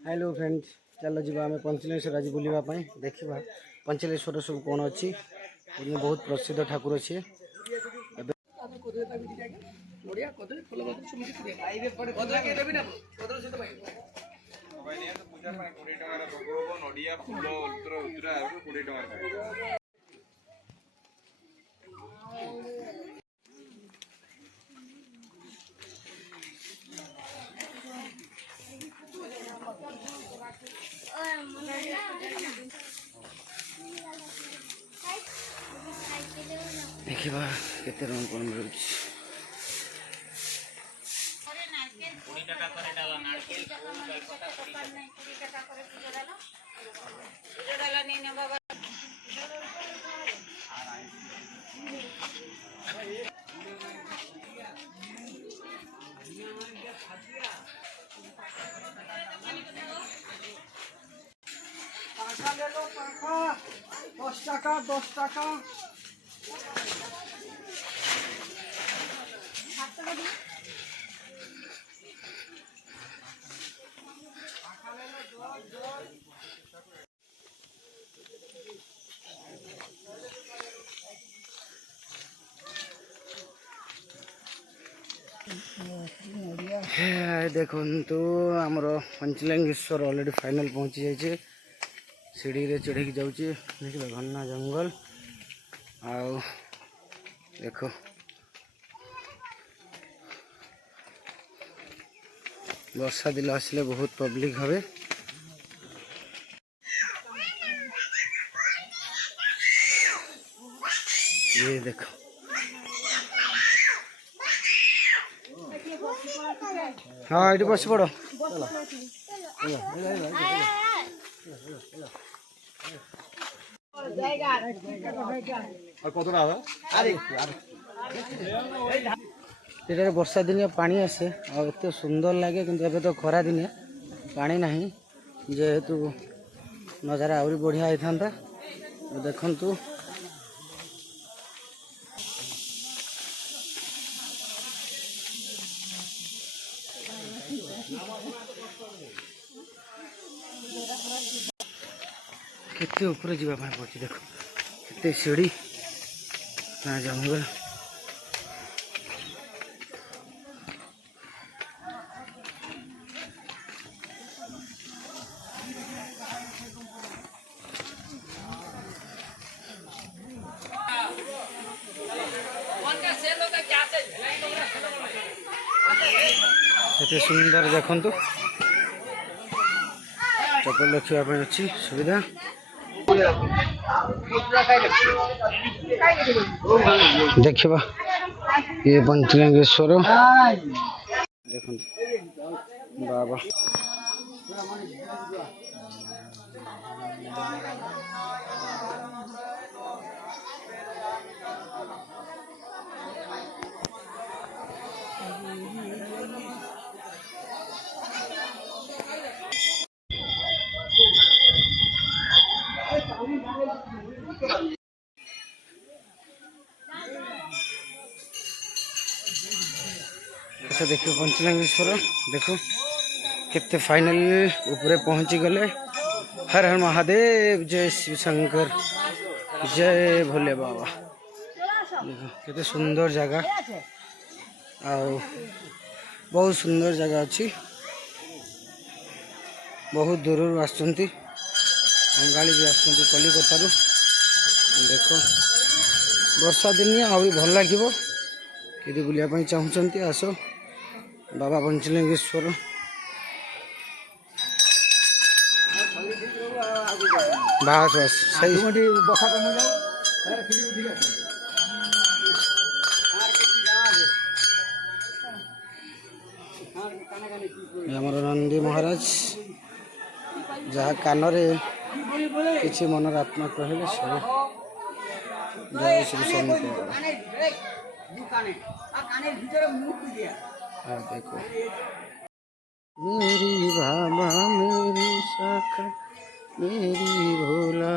Hello friends, चलो जी आम पंचलेश्वर आज बुलवाई देखा पंचलेश्वर सब कौन अच्छी बहुत प्रसिद्ध ठाकुर अच्छे। देखा केते रंग कौन मिलूँ ले लो पंखा 10 टाका 10 टाका। देखो तो आमर पंचलिंगेश्वर ऑलरेडी फाइनल पहुंची जाइए। सीढ़ी रे चढ़ी जाऊँगी देख घना जंगल आओ देखो वर्षा दिन आसले बहुत पब्लिक हवे। ये देखो हाँ ये बस पड़ो वर्षा दिन पानी आसे आते सुंदर लगे किंतु एबे तो खरा दिन पानी नहीं जेहेतु नजारा आहरी बढ़िया होता देखु। केते ऊपर जीवा पड़े देखो केते सीढ़ी ना जंगल केते सुंदर देखु चप्पल रखा अच्छी सुविधा। देखा ये पंचलिंगेश्वर देखो बाबा अच्छा देखो पंचलिंगेश्वर देखो केते फाइनल ऊपर पहुंची गले। हर हर महादेव, जय शिव शंकर, जय भोले बाबा। देखो केते सुंदर जगह बहुत सुंदर जगह अच्छी। बहुत दूर आसुँच बंगाली भी आसुँच कलिकता रु। देखो वर्षा दिन आहरी भल लगे कि बुलायापी चाहूँगी आस बाबा पंचलिंगेश्वर। बस बस सही आमर नंदी महाराज जहाँ कान किसी मनर आत्मा कहले सब जय श्री शंकर। देखो मेरी बाबा मेरी शाखा मेरी भोला